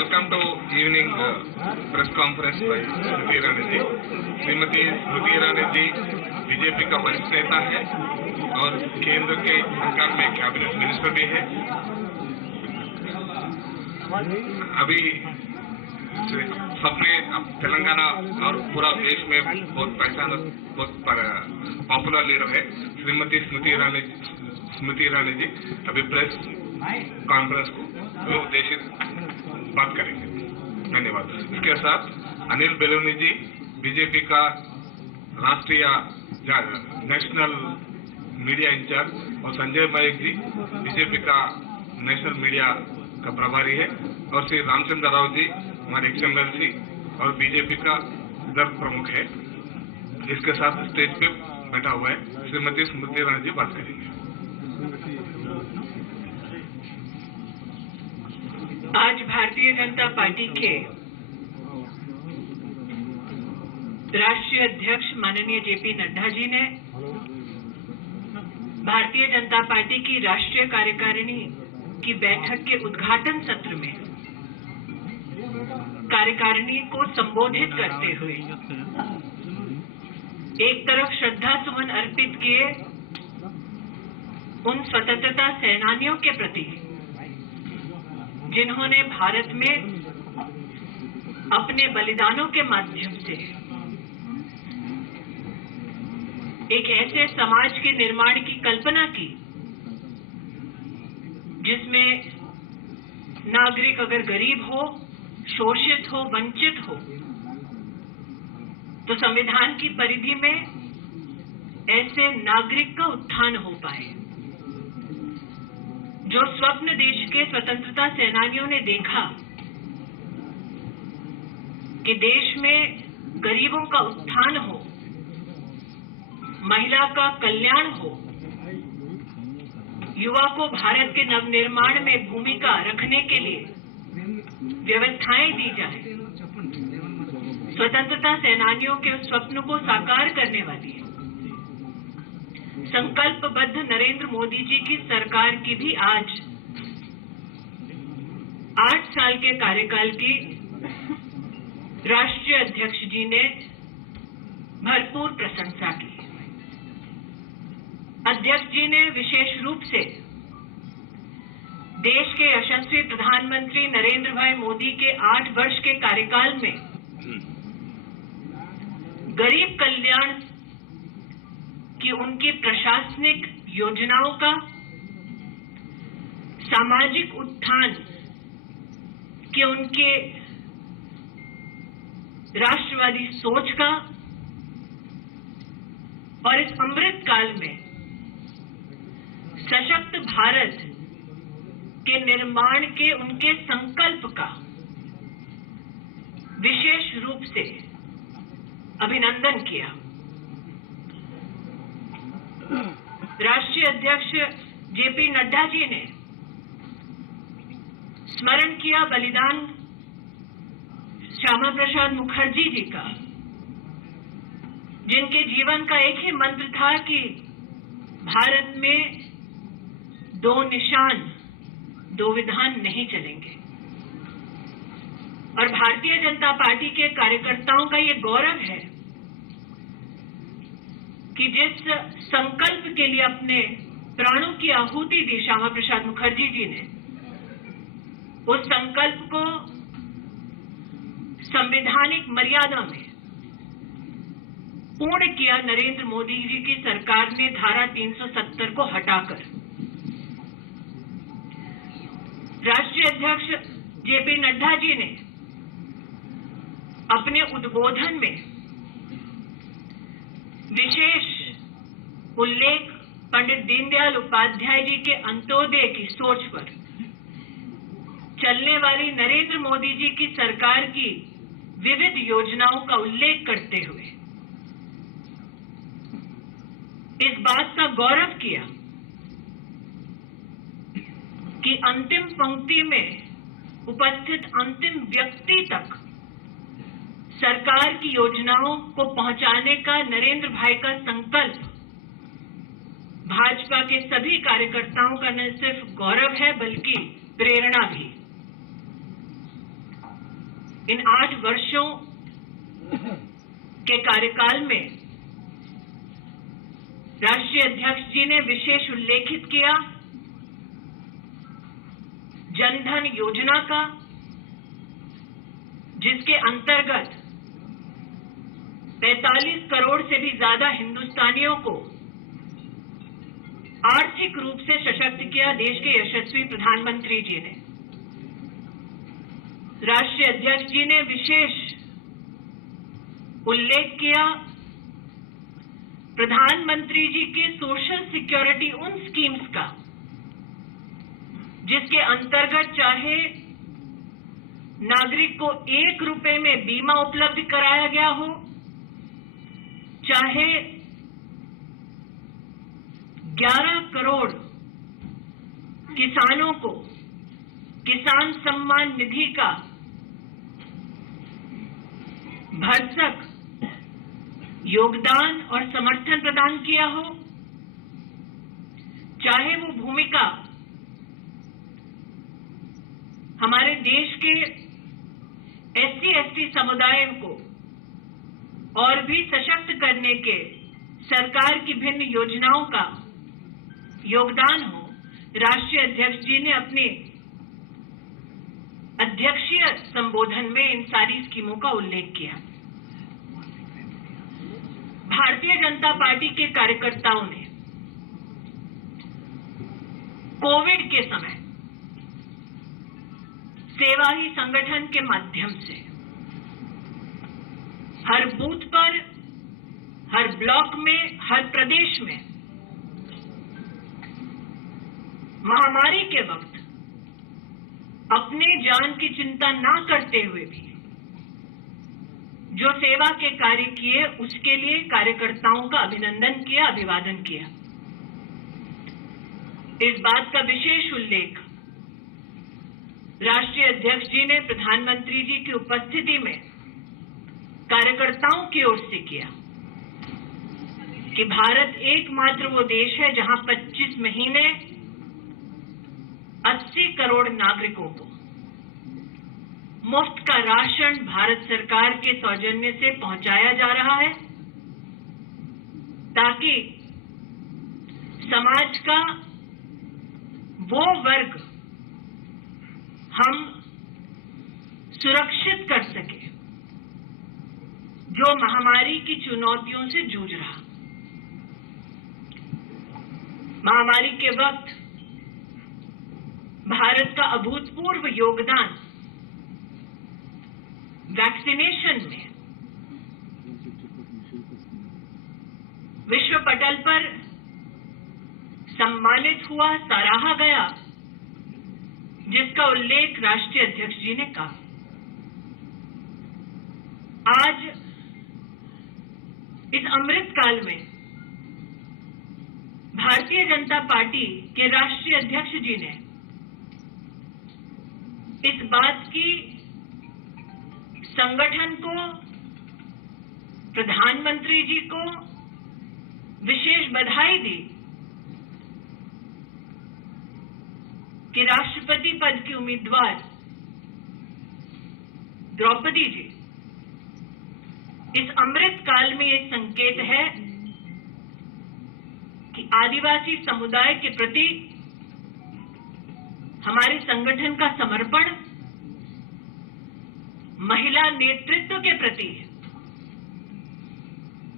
Welcome to evening press conference by Smriti Irani ji. Shrimati Smriti Irani ji BJP का वरिष्ठ नेता है और केंद्र के सरकार में कैबिनेट मिनिस्टर भी है। अभी सबने तेलंगाना और पूरा देश में बहुत पहचान, बहुत पॉपुलर लीडर है श्रीमती स्मृति ईरानी जी। अभी प्रेस कॉन्फ्रेंस को उद्देशित बात करेंगे। धन्यवाद। इसके साथ अनिल बेलूनी जी बीजेपी का राष्ट्रीय नेशनल मीडिया इंचार्ज और संजय नायक जी बीजेपी का नेशनल मीडिया का प्रभारी है और श्री रामचंद्र राव जी हमारे एक्सएमएलसी और बीजेपी का दल प्रमुख है। इसके साथ स्टेज पे बैठा हुआ है श्रीमती स्मृति ईरानी जी बात करेंगे। आज भारतीय जनता पार्टी के राष्ट्रीय अध्यक्ष माननीय जेपी नड्डा जी ने भारतीय जनता पार्टी की राष्ट्रीय कार्यकारिणी की बैठक के उद्घाटन सत्र में कार्यकारिणी को संबोधित करते हुए एक तरफ श्रद्धा सुमन अर्पित किए उन स्वतंत्रता सेनानियों के प्रति जिन्होंने भारत में अपने बलिदानों के माध्यम से एक ऐसे समाज के निर्माण की कल्पना की जिसमें नागरिक अगर गरीब हो, शोषित हो, वंचित हो तो संविधान की परिधि में ऐसे नागरिक का उत्थान हो पाए। जो स्वप्न देश के स्वतंत्रता सेनानियों ने देखा कि देश में गरीबों का उत्थान हो, महिला का कल्याण हो, युवा को भारत के नवनिर्माण में भूमिका रखने के लिए व्यवस्थाएं दी जाए, स्वतंत्रता सेनानियों के उस स्वप्न को साकार करने वाली है संकल्पबद्ध नरेंद्र मोदी जी की सरकार की भी आज 8 साल के कार्यकाल की राष्ट्रीय अध्यक्ष जी ने भरपूर प्रशंसा की। अध्यक्ष जी ने विशेष रूप से देश के यशस्वी प्रधानमंत्री नरेंद्र भाई मोदी के 8 वर्ष के कार्यकाल में गरीब कल्याण कि उनकी प्रशासनिक योजनाओं का, सामाजिक उत्थान कि उनके राष्ट्रवादी सोच का और इस अमृत काल में सशक्त भारत के निर्माण के उनके संकल्प का विशेष रूप से अभिनंदन किया। राष्ट्रीय अध्यक्ष जेपी नड्डा जी ने स्मरण किया बलिदान श्यामा प्रसाद मुखर्जी जी का, जिनके जीवन का एक ही मंत्र था कि भारत में 2 निशान 2 विधान नहीं चलेंगे। और भारतीय जनता पार्टी के कार्यकर्ताओं का ये गौरव है कि जिस संकल्प के लिए अपने प्राणों की आहुति दी श्यामा प्रसाद मुखर्जी जी ने, उस संकल्प को संवैधानिक मर्यादा में पूर्ण किया नरेंद्र मोदी जी की सरकार ने धारा 370 को हटाकर। राष्ट्रीय अध्यक्ष जेपी नड्डा जी ने अपने उद्बोधन में विशेष उल्लेख पंडित दीनदयाल उपाध्याय जी के अंत्योदय की सोच पर चलने वाली नरेंद्र मोदी जी की सरकार की विविध योजनाओं का उल्लेख करते हुए इस बात का गौरव किया कि अंतिम पंक्ति में उपस्थित अंतिम व्यक्ति तक सरकार की योजनाओं को पहुंचाने का नरेंद्र भाई का संकल्प भाजपा के सभी कार्यकर्ताओं का न सिर्फ गौरव है बल्कि प्रेरणा भी। इन 8 वर्षों के कार्यकाल में राष्ट्रीय अध्यक्ष जी ने विशेष उल्लेखित किया जनधन योजना का, जिसके अंतर्गत 45 करोड़ से भी ज्यादा हिंदुस्तानियों को आर्थिक रूप से सशक्त किया देश के यशस्वी प्रधानमंत्री जी ने। राष्ट्रीय अध्यक्ष जी ने विशेष उल्लेख किया प्रधानमंत्री जी के सोशल सिक्योरिटी उन स्कीम्स का जिसके अंतर्गत चाहे नागरिक को 1 रुपए में बीमा उपलब्ध कराया गया हो, चाहे 11 करोड़ किसानों को किसान सम्मान निधि का भरसक योगदान और समर्थन प्रदान किया हो, चाहे वो भूमिका हमारे देश के SC/ST समुदाय को और भी सशक्त करने के सरकार की भिन्न योजनाओं का योगदान हो। राष्ट्रीय अध्यक्ष जी ने अपने अध्यक्षीय संबोधन में इन सारी स्कीमों का उल्लेख किया। भारतीय जनता पार्टी के कार्यकर्ताओं ने कोविड के समय सेवा ही संगठन के माध्यम से हर बूथ पर, हर ब्लॉक में, हर प्रदेश में महामारी के वक्त अपने जान की चिंता ना करते हुए भी जो सेवा के कार्य किए, उसके लिए कार्यकर्ताओं का अभिनंदन किया, अभिवादन किया। इस बात का विशेष उल्लेख राष्ट्रीय अध्यक्ष जी ने प्रधानमंत्री जी की उपस्थिति में कार्यकर्ताओं की ओर से किया कि भारत एकमात्र वो देश है जहां 25 महीने 80 करोड़ नागरिकों को मुफ्त का राशन भारत सरकार के सौजन्य से पहुंचाया जा रहा है, ताकि समाज का वो वर्ग हम सुरक्षित कर सके जो महामारी की चुनौतियों से जूझ रहा। महामारी के वक्त भारत का अभूतपूर्व योगदान वैक्सीनेशन में विश्व पटल पर सम्मानित हुआ, सराहा गया, जिसका उल्लेख राष्ट्रीय अध्यक्ष जी ने कहा। आज इस अमृत काल में भारतीय जनता पार्टी के राष्ट्रीय अध्यक्ष जी ने इस बात की संगठन को, प्रधानमंत्री जी को विशेष बधाई दी कि राष्ट्रपति पद की उम्मीदवार द्रौपदी जी इस अमृत काल में एक संकेत है कि आदिवासी समुदाय के प्रति हमारे संगठन का समर्पण, महिला नेतृत्व के प्रति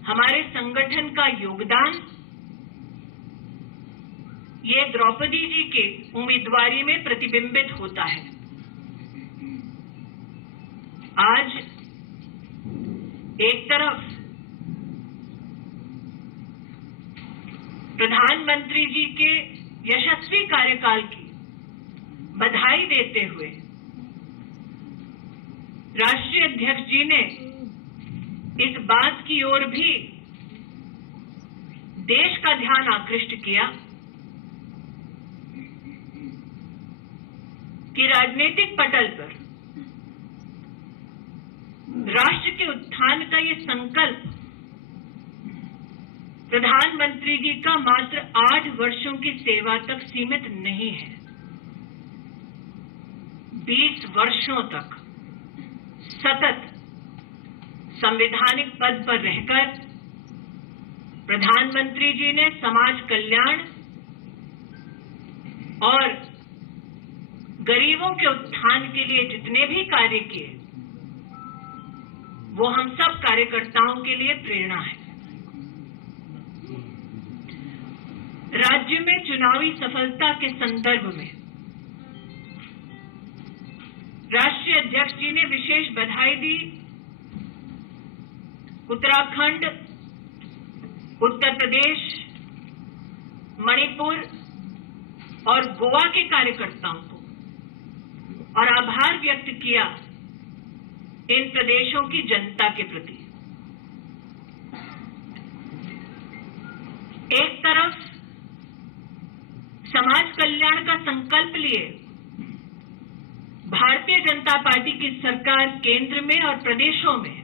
हमारे संगठन का योगदान, ये द्रौपदी जी की उम्मीदवारी में प्रतिबिंबित होता है। आज एक तरफ प्रधानमंत्री जी के यशस्वी कार्यकाल की बधाई देते हुए राष्ट्रीय अध्यक्ष जी ने इस बात की ओर भी देश का ध्यान आकृष्ट किया कि राजनीतिक पटल पर राष्ट्र के उत्थान का ये संकल्प प्रधानमंत्री जी का मात्र 8 वर्षों की सेवा तक सीमित नहीं है। 20 वर्षों तक सतत संवैधानिक पद पर रहकर प्रधानमंत्री जी ने समाज कल्याण और गरीबों के उत्थान के लिए जितने भी कार्य किए, वो हम सब कार्यकर्ताओं के लिए प्रेरणा है। राज्य में चुनावी सफलता के संदर्भ में राष्ट्रीय अध्यक्ष जी ने विशेष बधाई दी उत्तराखंड, उत्तर प्रदेश, मणिपुर और गोवा के कार्यकर्ताओं को और आभार व्यक्त किया इन प्रदेशों की जनता के प्रति। एक तरफ समाज कल्याण का संकल्प लिए भारतीय जनता पार्टी की सरकार केंद्र में और प्रदेशों में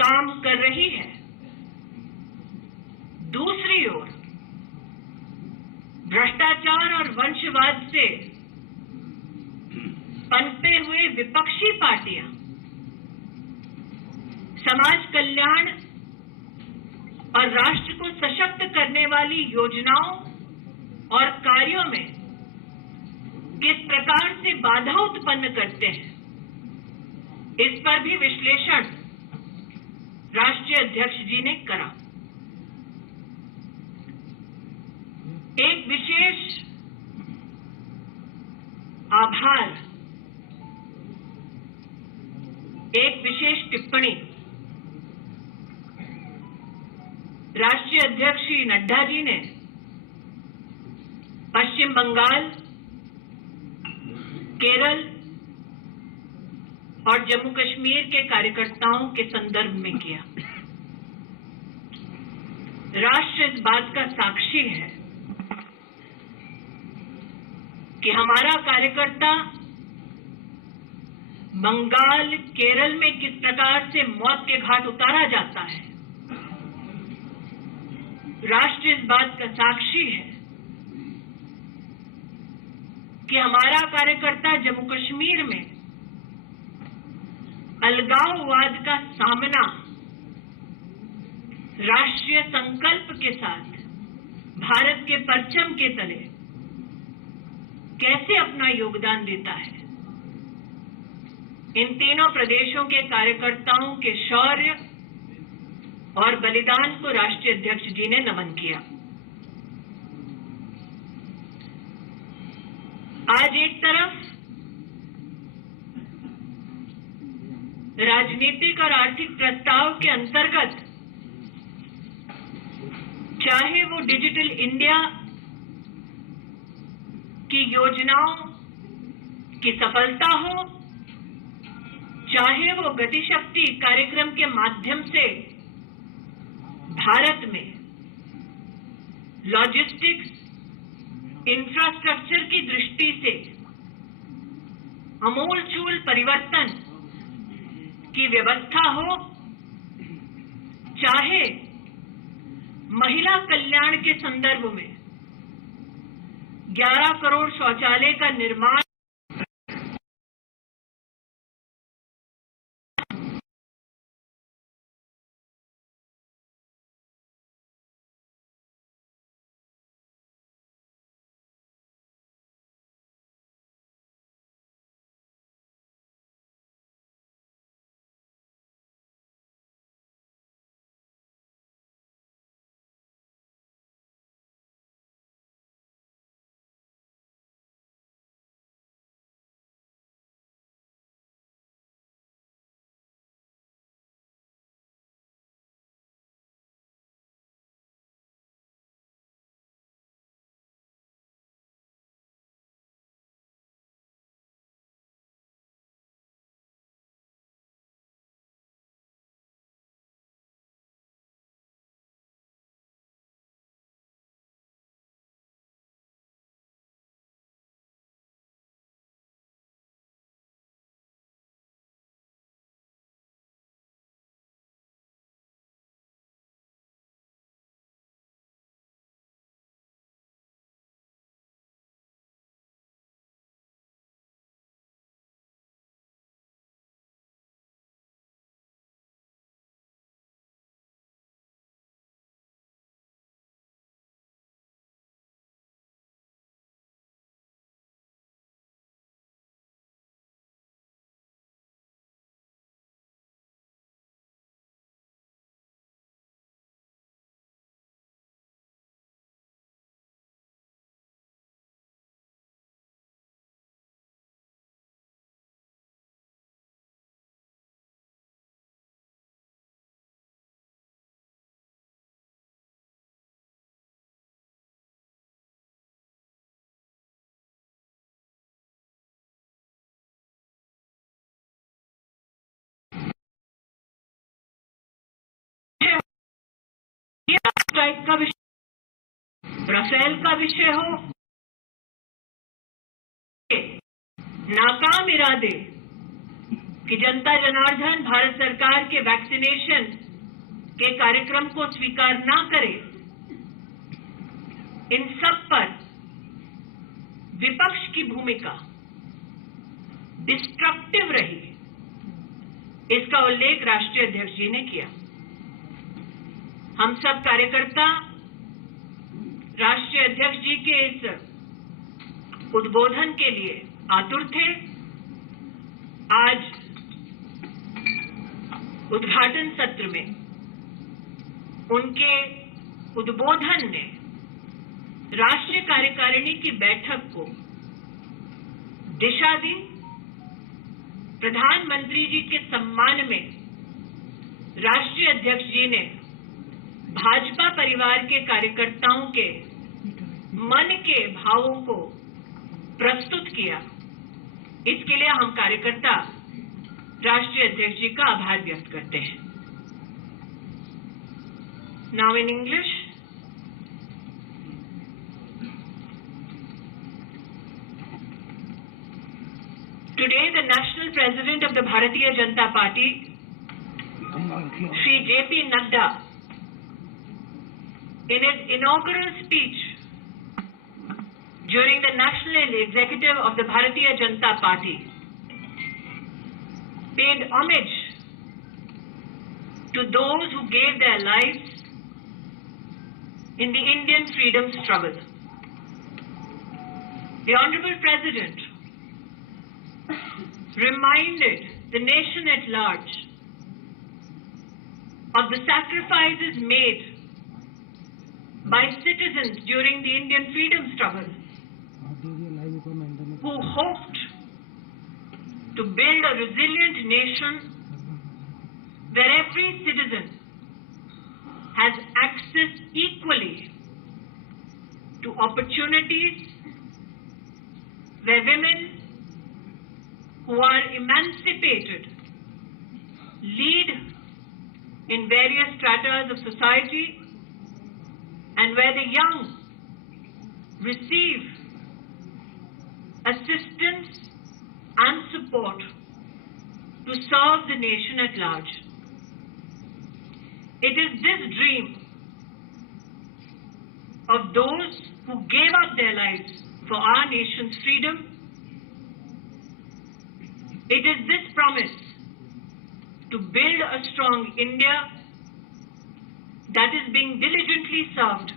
काम कर रही है, दूसरी ओर भ्रष्टाचार और वंशवाद से पनपे हुए विपक्षी पार्टियां समाज कल्याण और राष्ट्र को सशक्त करने वाली योजनाओं और कार्यों में किस प्रकार से बाधा उत्पन्न करते हैं, इस पर भी विश्लेषण राष्ट्रीय अध्यक्ष जी ने करा। एक विशेष आभार, एक विशेष टिप्पणी राष्ट्रीय अध्यक्ष श्री नड्डा जी ने पश्चिम बंगाल, केरल और जम्मू कश्मीर के कार्यकर्ताओं के संदर्भ में किया। राष्ट्र इस बात का साक्षी है कि हमारा कार्यकर्ता बंगाल, केरल में किस प्रकार से मौत के घाट उतारा जाता है। राष्ट्र इस बात का साक्षी है कि हमारा कार्यकर्ता जम्मू कश्मीर में अलगाववाद का सामना राष्ट्रीय संकल्प के साथ भारत के परचम के तले कैसे अपना योगदान देता है। इन तीनों प्रदेशों के कार्यकर्ताओं के शौर्य और बलिदान को राष्ट्रीय अध्यक्ष जी ने नमन किया। आज एक तरफ राजनीतिक और आर्थिक प्रस्ताव के अंतर्गत चाहे वो डिजिटल इंडिया की योजनाओं की सफलता हो, चाहे वो गतिशक्ति कार्यक्रम के माध्यम से भारत में लॉजिस्टिक्स इंफ्रास्ट्रक्चर की दृष्टि से अमूलचूल परिवर्तन की व्यवस्था हो, चाहे महिला कल्याण के संदर्भ में 11 करोड़ शौचालय का निर्माण स्ट्राइक का विषय, राफेल का विषय हो, नाकाम इरादे कि जनता जनार्दन भारत सरकार के वैक्सीनेशन के कार्यक्रम को स्वीकार ना करे, इन सब पर विपक्ष की भूमिका डिस्ट्रक्टिव रही, इसका उल्लेख राष्ट्रीय अध्यक्ष जी ने किया। हम सब कार्यकर्ता राष्ट्रीय अध्यक्ष जी के इस उद्बोधन के लिए आतुर थे। आज उद्घाटन सत्र में उनके उद्बोधन ने राष्ट्रीय कार्यकारिणी की बैठक को दिशा दी। प्रधानमंत्री जी के सम्मान में राष्ट्रीय अध्यक्ष जी ने भाजपा परिवार के कार्यकर्ताओं के मन के भावों को प्रस्तुत किया। इसके लिए हम कार्यकर्ता राष्ट्रीय अध्यक्ष जी का आभार व्यक्त करते हैं। Now in English, today the national president of the Bharatiya Janata Party, Shri J.P. Nadda, in his inaugural speech during the national executive of the Bharatiya Janata Party, paid homage to those who gave their lives in the Indian freedom struggle. The Honorable President reminded the nation at large of the sacrifices made by citizens during the Indian freedom struggle who hoped to build a resilient nation where every citizen has access equally to opportunities, where women who are emancipated lead in various stratas of society, and where the young receive assistance and support to serve the nation at large. It is this dream of those who gave up their lives for our nation's freedom. It is this promise to build a strong India that is being diligently served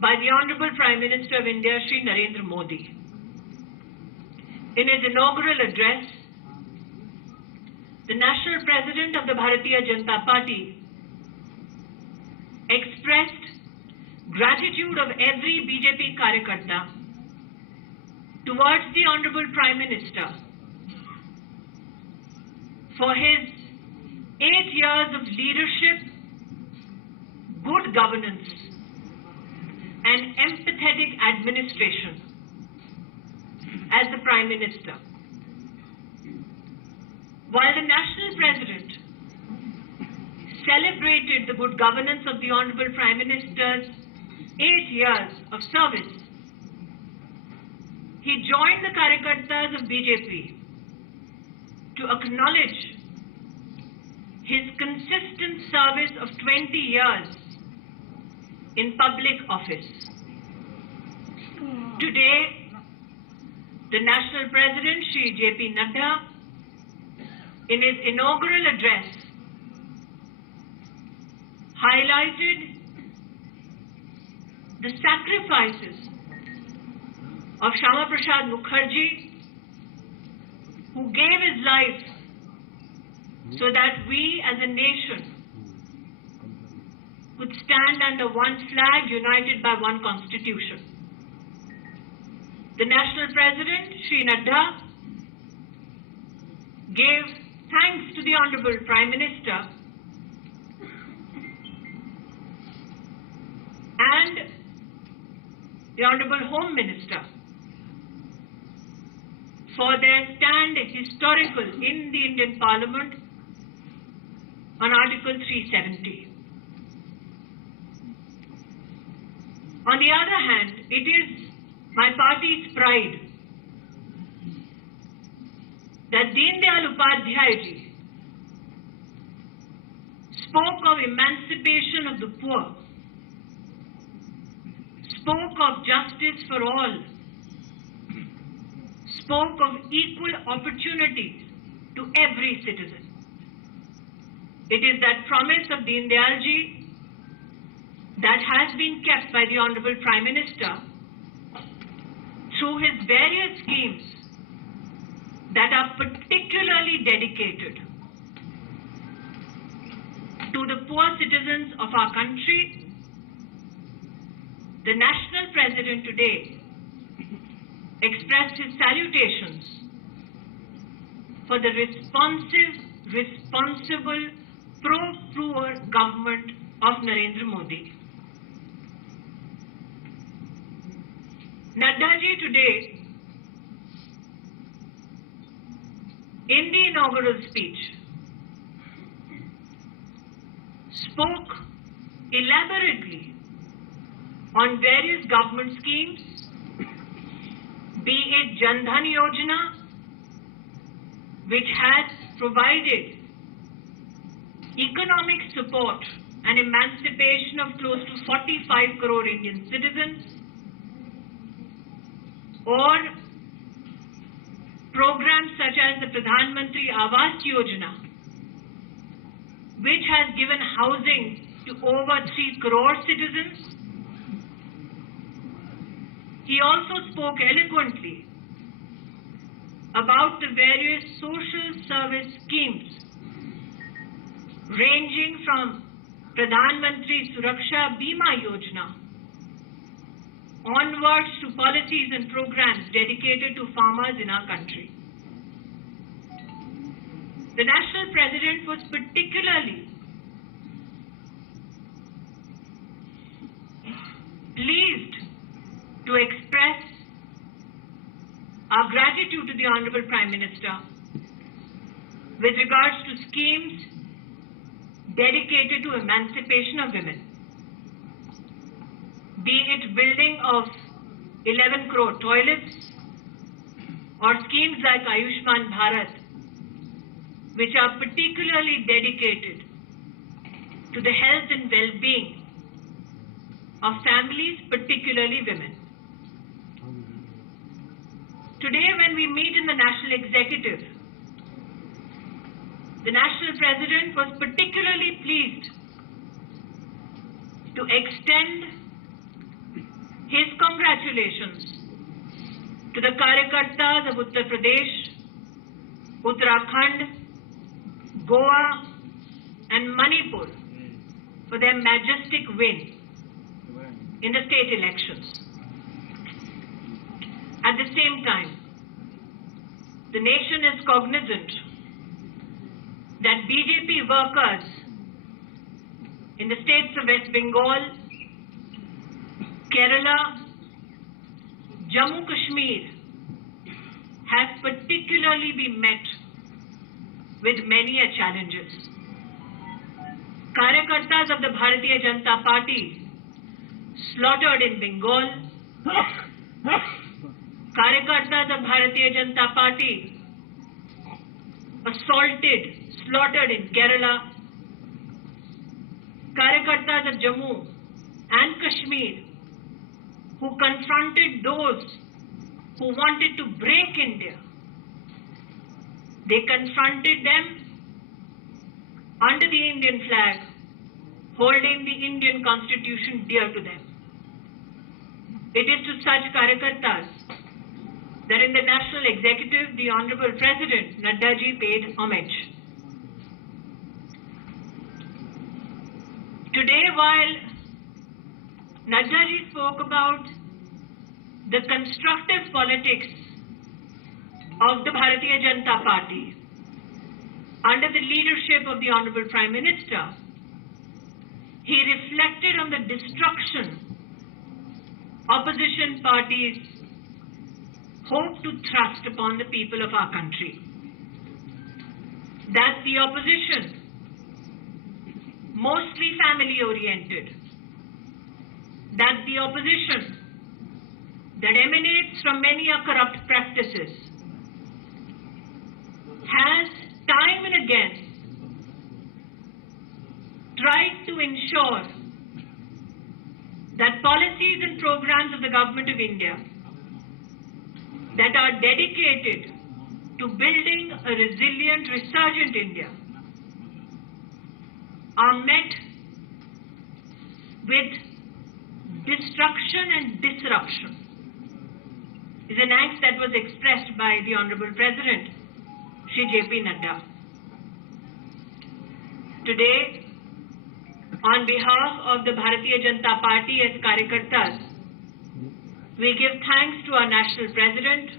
by the Honorable Prime Minister of India, Shri Narendra Modi. In his inaugural address, the National President of the Bharatiya Janata Party expressed gratitude of every BJP Karyakarta towards the Honorable Prime Minister for his 8 years of leadership, good governance, and empathetic administration as the Prime Minister. While the National President celebrated the good governance of the Honorable Prime Minister's 8 years of service, he joined the Karyakartas of BJP to acknowledge his consistent service of 20 years in public office. Today, the National President, Shri J.P. Nadda, in his inaugural address, highlighted the sacrifices of Shyama Prasad Mukherjee, who gave his life so that we as a nation could stand under one flag, united by one constitution. The National President, Shri Nadda, gave thanks to the Honorable Prime Minister and the Honorable Home Minister for their stand historical in the Indian Parliament on Article 370. On the other hand, it is my party's pride that Deen Dayal Upadhyay ji spoke of emancipation of the poor, spoke of justice for all, spoke of equal opportunities to every citizen. It is that promise of Deen Dayal ji that has been kept by the Honorable Prime Minister through his various schemes that are particularly dedicated to the poor citizens of our country. The National President today expressed his salutations for the responsible, pro-poor government of Narendra Modi. Nadda ji today, in the inaugural speech, spoke elaborately on various government schemes, be it Jan Dhan Yojana, which has provided economic support and emancipation of close to 45 crore Indian citizens, or programs such as the Pradhan Mantri Awas Yojana, which has given housing to over 3 crore citizens. He also spoke eloquently about the various social service schemes ranging from Pradhan Mantri Suraksha Bima Yojana onwards to policies and programs dedicated to farmers in our country. The National President was particularly pleased to express our gratitude to the Honorable Prime Minister with regards to schemes dedicated to emancipation of women, be it building of 11 crore toilets or schemes like Ayushman Bharat, which are particularly dedicated to the health and well-being of families, particularly women. Today, when we meet in the National Executive, the National President was particularly pleased to extend his congratulations to the Karyakartas of Uttar Pradesh, Uttarakhand, Goa and Manipur for their majestic win in the state elections. At the same time, the nation is cognizant that BJP workers in the states of West Bengal, Kerala, Jammu Kashmir have particularly been met with many challenges. Karyakartas of the Bharatiya Janata Party slaughtered in Bengal, Karyakartas of Bharatiya Janata Party assaulted, slaughtered in Kerala, Karyakartas of Jammu and Kashmir who confronted those who wanted to break India. They confronted them under the Indian flag, holding the Indian constitution dear to them. It is to such Karyakartas that in the National Executive, the Honorable President Nadda ji paid homage. Today, while Nadda ji spoke about the constructive politics of the Bharatiya Janata Party under the leadership of the Honorable Prime Minister, he reflected on the destruction opposition parties hope to thrust upon the people of our country. That the opposition, mostly family-oriented, that the opposition that emanates from many corrupt practices has time and again tried to ensure that policies and programs of the Government of India that are dedicated to building a resilient, resurgent India are met with destruction and disruption, is an angst that was expressed by the Honorable President, Shri J.P. Nadda. Today, on behalf of the Bharatiya Janata Party as Karyakartas, we give thanks to our National President,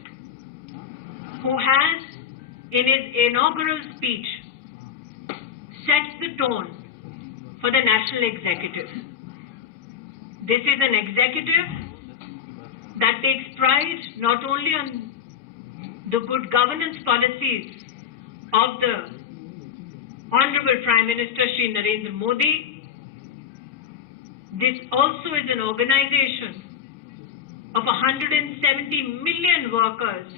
who has, in his inaugural speech, set the tone for the National Executive. This is an executive that takes pride not only on the good governance policies of the Honorable Prime Minister Shri Narendra Modi. This also is an organization of 170 million workers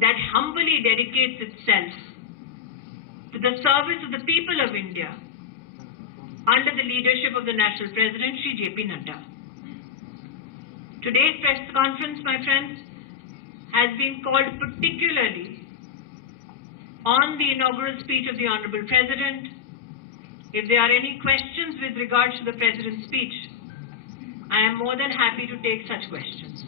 that humbly dedicates itself to the service of the people of India under the leadership of the National President Shri J.P. Nadda. Today's press conference, my friends, has been called particularly on the inaugural speech of the Honorable President. If there are any questions with regards to the President's speech, I am more than happy to take such questions.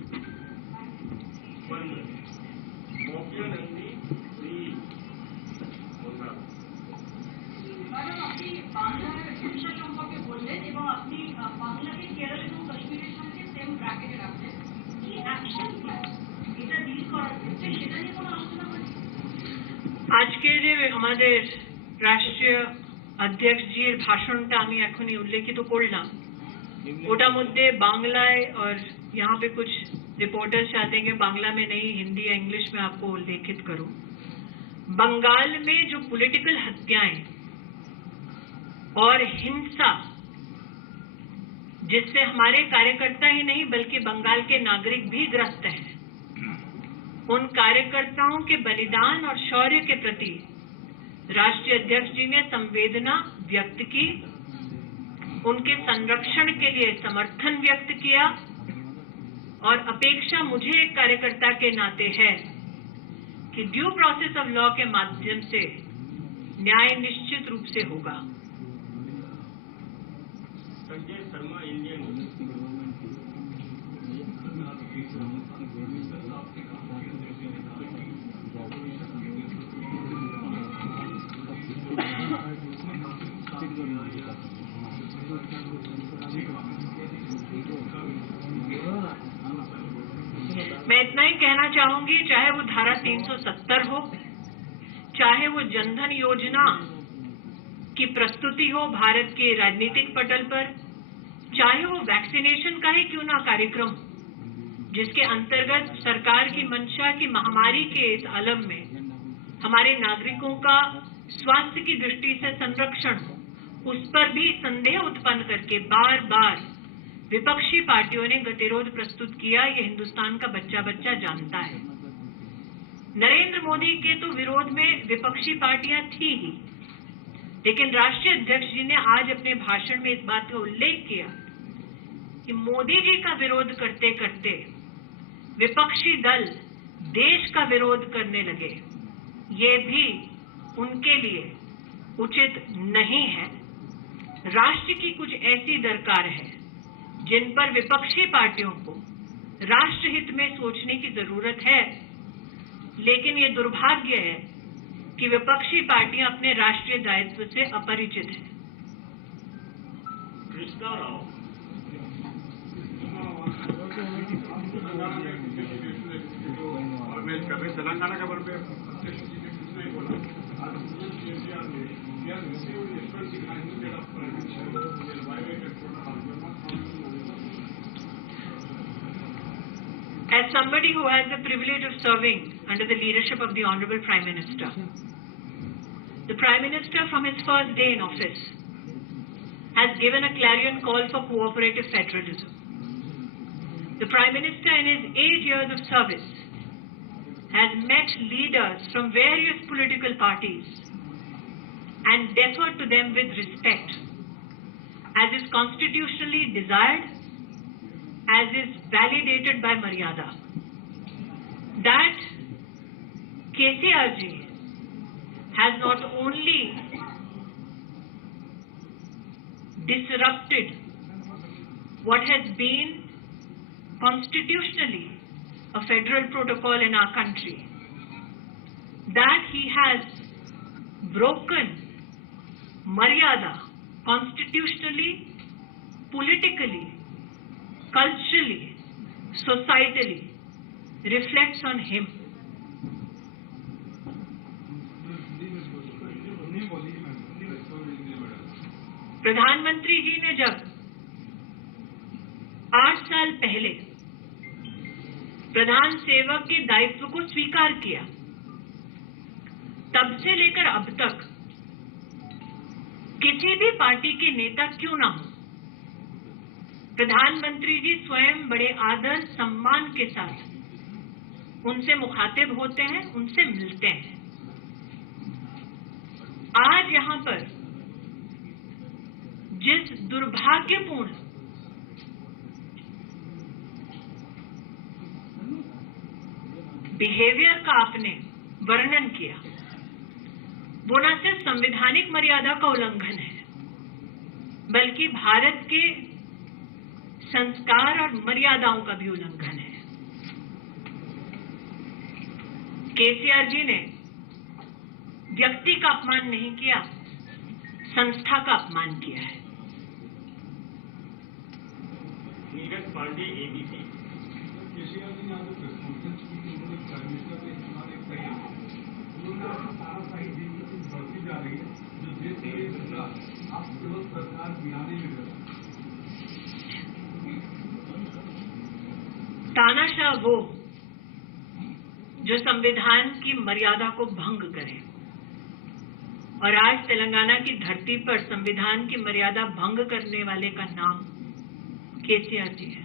আজকে যে আমাদের রাষ্ট্রীয় অধ্যক্ষজির ভাষণটা আমি এখনই উল্লেখিত করলাম ওটার মধ্যে बांग्लाয় और यहाँ पे कुछ रिपोर्टर्स चाहते हैं कि बांग्ला में नहीं हिंदी या इंग्लिश में आपको उल्लेखित करूं बंगाल में जो पॉलिटिकल हत्याएं और हिंसा जिससे हमारे कार्यकर्ता ही नहीं बल्कि बंगाल के नागरिक भी ग्रस्त हैं उन कार्यकर्ताओं के बलिदान और शौर्य के प्रति राष्ट्रीय अध्यक्ष जी ने संवेदना व्यक्त की उनके संरक्षण के लिए समर्थन व्यक्त किया और अपेक्षा मुझे एक कार्यकर्ता के नाते है कि ड्यू प्रोसेस ऑफ लॉ के माध्यम से न्याय निश्चित रूप से होगा। मैं इतना ही कहना चाहूंगी चाहे वो धारा 370 हो चाहे वो जनधन योजना की प्रस्तुति हो भारत के राजनीतिक पटल पर चाहे वो वैक्सीनेशन का ही क्यों ना कार्यक्रम जिसके अंतर्गत सरकार की मंशा की महामारी के इस आलम में हमारे नागरिकों का स्वास्थ्य की दृष्टि से संरक्षण हो उस पर भी संदेह उत्पन्न करके बार बार विपक्षी पार्टियों ने गतिरोध प्रस्तुत किया ये हिंदुस्तान का बच्चा बच्चा जानता है। नरेंद्र मोदी के तो विरोध में विपक्षी पार्टियां थी ही लेकिन राष्ट्रीय अध्यक्ष जी ने आज अपने भाषण में इस बात का उल्लेख किया कि मोदी जी का विरोध करते करते विपक्षी दल देश का विरोध करने लगे ये भी उनके लिए उचित नहीं है। राष्ट्र की कुछ ऐसी दरकार है जिन पर विपक्षी पार्टियों को राष्ट्रहित में सोचने की जरूरत है लेकिन ये दुर्भाग्य है कि विपक्षी पार्टियां अपने राष्ट्रीय दायित्व से अपरिचित हैं। तेलंगाना का As somebody who has the privilege of serving under the leadership of the Honorable Prime Minister, the Prime Minister from his first day in office has given a clarion call for cooperative federalism. The Prime Minister, in his 8 years of service, has met leaders from various political parties and deferred to them with respect, as is constitutionally desired, as is validated by Maryada. That KCRG has not only disrupted what has been constitutionally a federal protocol in our country, that he has broken Maryada constitutionally, politically, culturally, societally, reflects on him. प्रधानमंत्री जी ने जब 8 साल पहले प्रधान सेवक के दायित्व को स्वीकार किया, तब से लेकर अब तक किसी भी पार्टी के नेता क्यों ना हो, प्रधानमंत्री जी स्वयं बड़े आदर सम्मान के साथ उनसे मुखातिब होते हैं, उनसे मिलते हैं। आज यहां पर जिस दुर्भाग्यपूर्ण बिहेवियर का आपने वर्णन किया, वो न सिर्फ संवैधानिक मर्यादा का उल्लंघन है, बल्कि भारत के संस्कार और मर्यादाओं का भी उल्लंघन है। केसीआर जी ने व्यक्ति का अपमान नहीं किया, संस्था का अपमान किया है। नीरज पांडे, एबीपी। तानाशाह वो जो संविधान की मर्यादा को भंग करे, और आज तेलंगाना की धरती पर संविधान की मर्यादा भंग करने वाले का नाम केसीआर जी है।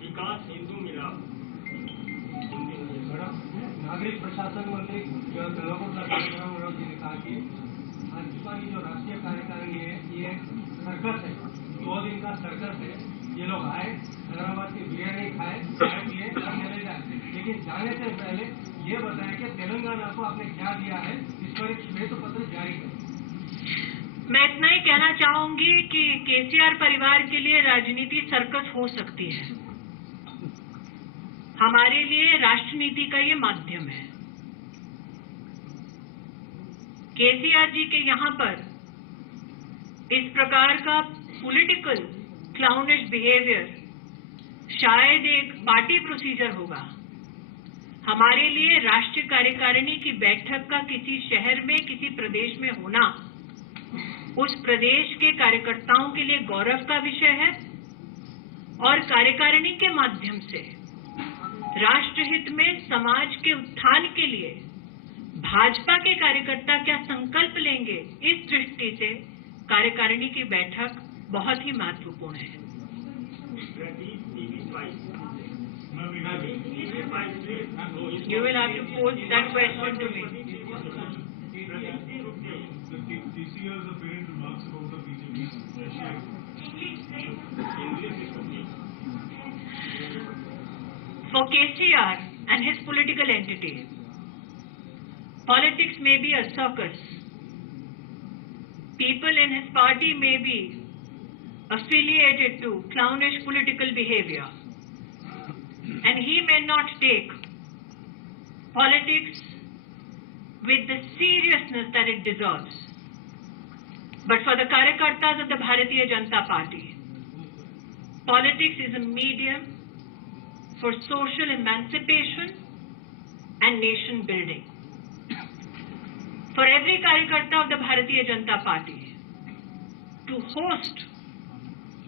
विकास हिंदू मिलाप। नागरिक प्रशासन मंत्री मनोहर जी ने कहा कि भाजपा की जो राष्ट्रीय कार्यकारिणी है ये एक सर्कस है, 2 दिन का सर्कस है। ये लोग आए, हैदराबाद की बिरयानी खाए, चाय पिए और चले जाए, लेकिन जाने से पहले ये बताया कि तेलंगाना को आपने क्या दिया है, इस पर एक श्वेत पत्र जारी करें। मैं इतना ही कहना चाहूंगी कि केसीआर परिवार के लिए राजनीति सर्कस हो सकती है, हमारे लिए राष्ट्रनीति का ये माध्यम है। केसीआर जी के यहाँ पर इस प्रकार का पॉलिटिकल क्लाउनिश बिहेवियर शायद एक पार्टी प्रोसीजर होगा। हमारे लिए राष्ट्रीय कार्यकारिणी की बैठक का किसी शहर में, किसी प्रदेश में होना उस प्रदेश के कार्यकर्ताओं के लिए गौरव का विषय है, और कार्यकारिणी के माध्यम से राष्ट्रहित में समाज के उत्थान के लिए भाजपा के कार्यकर्ता क्या संकल्प लेंगे, इस दृष्टि से कार्यकारिणी की बैठक बहुत ही महत्वपूर्ण है। You will have to pose that question to me. TCR's apparent remarks about the BJP. For KCR and his political entity, politics may be a circus. People in his party may be affiliated to clownish political behavior, and he may not take politics with the seriousness that it deserves. But for the Karyakartas of the Bharatiya Janata Party, politics is a medium for social emancipation and nation building. For every Karyakarta of the Bharatiya Janata Party to host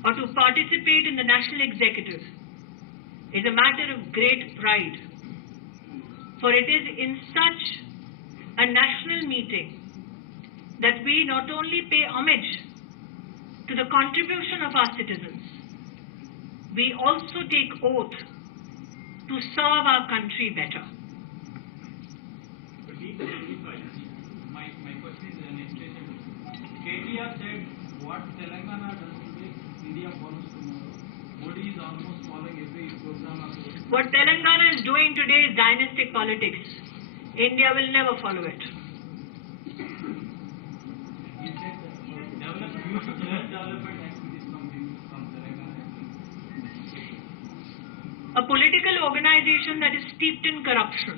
or to participate in the national executive is a matter of great pride, for it is in such a national meeting that we not only pay homage to the contribution of our citizens, we also take oath to serve our country better. My question is an extension. KTR said what Telangana does today, India follows tomorrow. Modi is almost following every program of it. What Telangana is doing today is dynastic politics. India will never follow it. He said develop huge development activities from Telangana. A political organization that is steeped in corruption,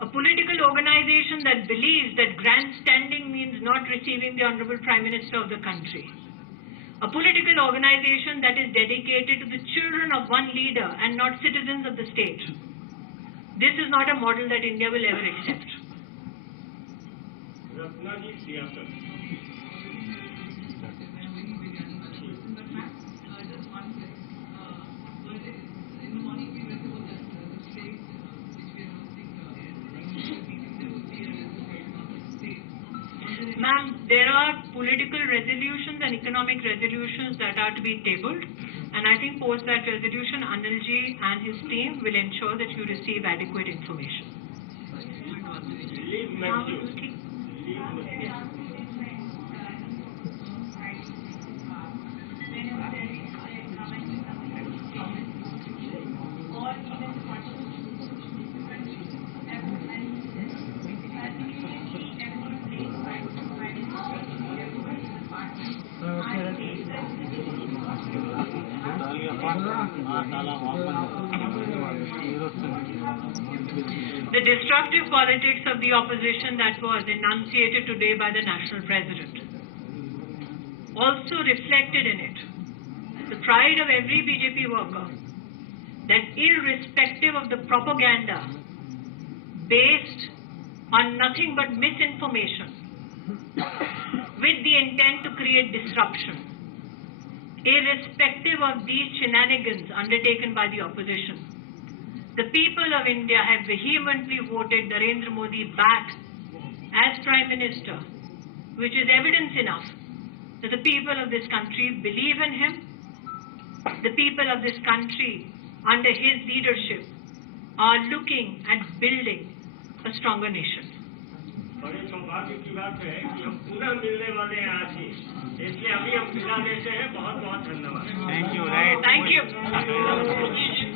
a political organization that believes that grandstanding means not receiving the Honorable Prime Minister of the country, a political organization that is dedicated to the children of one leader and not citizens of the state. This is not a model that India will ever accept. Ratna जी सियासत Ma'am, there are political resolutions and economic resolutions that are to be tabled, and I think post that resolution, Anilji and his team will ensure that you receive adequate information. Leave Matthew. Leave Matthew. The destructive politics of the opposition that was enunciated today by the national president also reflected in it the pride of every BJP worker that irrespective of the propaganda based on nothing but misinformation with the intent to create disruption, irrespective of these shenanigans undertaken by the opposition, the people of India have vehemently voted Narendra Modi back as Prime Minister, which is evidence enough that the people of this country believe in him. The people of this country, under his leadership, are looking at building a stronger nation. बड़े सौभाग्य की बात है कि हम पुनः मिलने वाले हैं आज ही, इसलिए अभी हम विदा लेते हैं। बहुत बहुत धन्यवाद। Thank you.